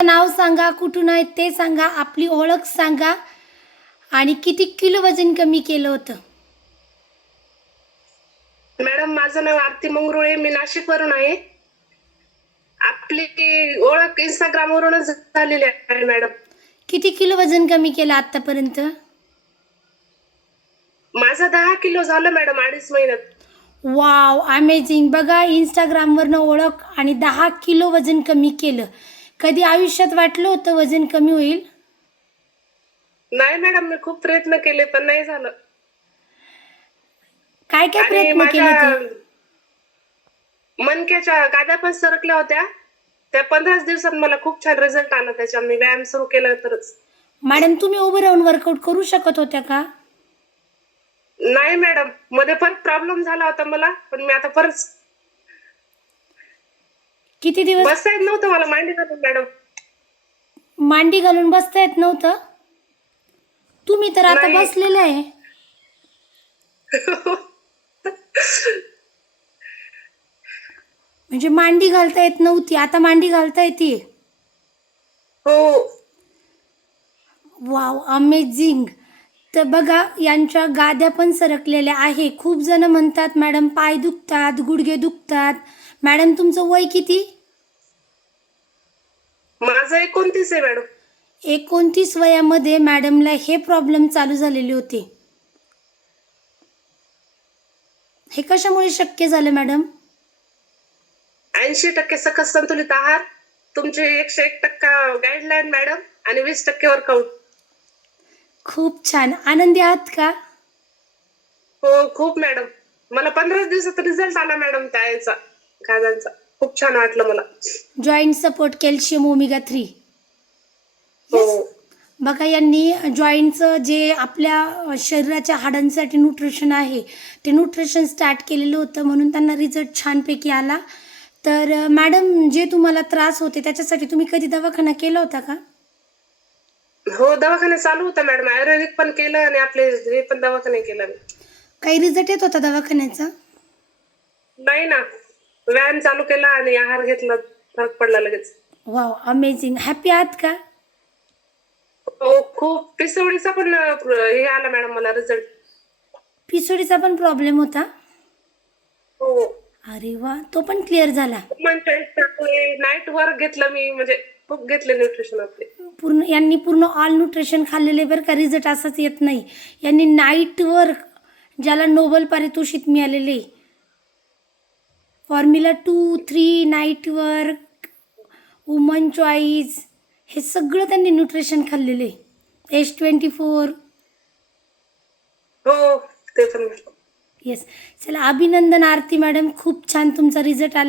नाव सांगा, कुठून आहेत ते सांगा, आपली ओळख सांगा आणि किती किलो वजन कमी केलं होतं? मॅडम, माझं नाव आरती मंगरुळे, मी नाशिकवरून आहे. आपली ओळख इंस्टाग्रामवरूनच झालेली आहे मॅडम. किती किलो वजन कमी केलं आतापर्यंत? माझं 10 किलो झालं मॅडम 2.5 महिन्यात. Wow, amazing. बघा, इंस्टाग्रामवरनं ओळख आणि 10 किलो वजन कमी केलं. कधी आयुष्यात वाटलं होतं वजन कमी होईल? नाही मॅडम, मी खूप प्रयत्न केले पण नाही झालं. काय काय आणि प्रयत्न केले माझ्या ते? मणक्याच्या गाद्या पण सरकल्या होत्या. त्या 15 दिवसात मला खूप छान रिझल्ट आला त्याच्या. मी व्यायाम सुरू केला तरच. मॅडम, तुम्ही उभं राहून वर्कआउट करू शकत होत्या का? नाही मॅडम, मध्ये परत प्रॉब्लेम झाला होता मला, पण मी आता परत किती दिवस? बसता येत नव्हतं मला मांडी घालून मॅडम. मांडी घालून बसता येत नव्हतं? तुम्ही तर आता नाही. बसलेलं आहे. म्हणजे मांडी घालता येत नव्हती, आता मांडी घालता येते. हो. Wow, amazing. तर बघा, यांच्या गाद्या पण सरकलेल्या आहे. खूप जण म्हणतात मॅडम पाय दुखतात, गुडघे दुखतात. मॅडम, तुमचं वय किती? माझं 29 आहे मॅडम. 29 वयामध्ये मॅडमला हे प्रॉब्लेम चालू झालेले होते. हे कशामुळे शक्य झालं मॅडम? 80% सकस संतुलित आहार, तुमचे 101% गाईडलाईन मॅडम आणि 20% वर्कआउट. खूप छान. आनंदी आहात का? हो, खूप मॅडम. मला 15 दिवसात रिझल्ट आला मॅडम त्याचा गाजांचा. खूप छान वाटलं मला. Joint support, calcium, omega 3. हो. बघा, यांनी जॉईंटचं जे आपल्या शरीराच्या हाडांसाठी न्यूट्रिशन आहे ते न्यूट्रिशन स्टार्ट केलेलं होतं, म्हणून त्यांना रिझल्ट छानपैकी आला. तर मॅडम, जे तुम्हाला त्रास होते त्याच्यासाठी तुम्ही कधी दवाखाना केला होता का? हो, दवाखाना चालू होता मॅडम. आयुर्वेदिक पण केलं आणि आपले हे पण दवाखाने केला मी. काही रिझल्ट येत होता दवाखान्याचा? नाही ना. व्यायाम चालू केला आणि आहार घेतला, फरक पडला लगेच. Wow, amazing. हॅपी आहात का? हो, खूप. पिसवडीचा पण हे आला मॅडम मला रिझल्ट. पिसोडीचा पण प्रॉब्लेम होता? हो. अरे वा, तो पण क्लिअर झाला. नाईट वर्क घेतलं मी, म्हणजे खूप घेतले न्यूट्रिशन आपले. यांनी पूर्ण ऑल न्यूट्रिशन खाल्लेले बरं का. रिझल्ट असाच येत नाही. यांनी नाईट वर्क, ज्याला नोबेल पारितोषिक मिळालेले, formula 2, 3, night work, woman choice, हे सगळं त्यांनी न्यूट्रिशन खाल्लेले. H24. हो, ते पण. येस. चला, अभिनंदन आरती मॅडम, खूप छान तुमचा रिझल्ट आले.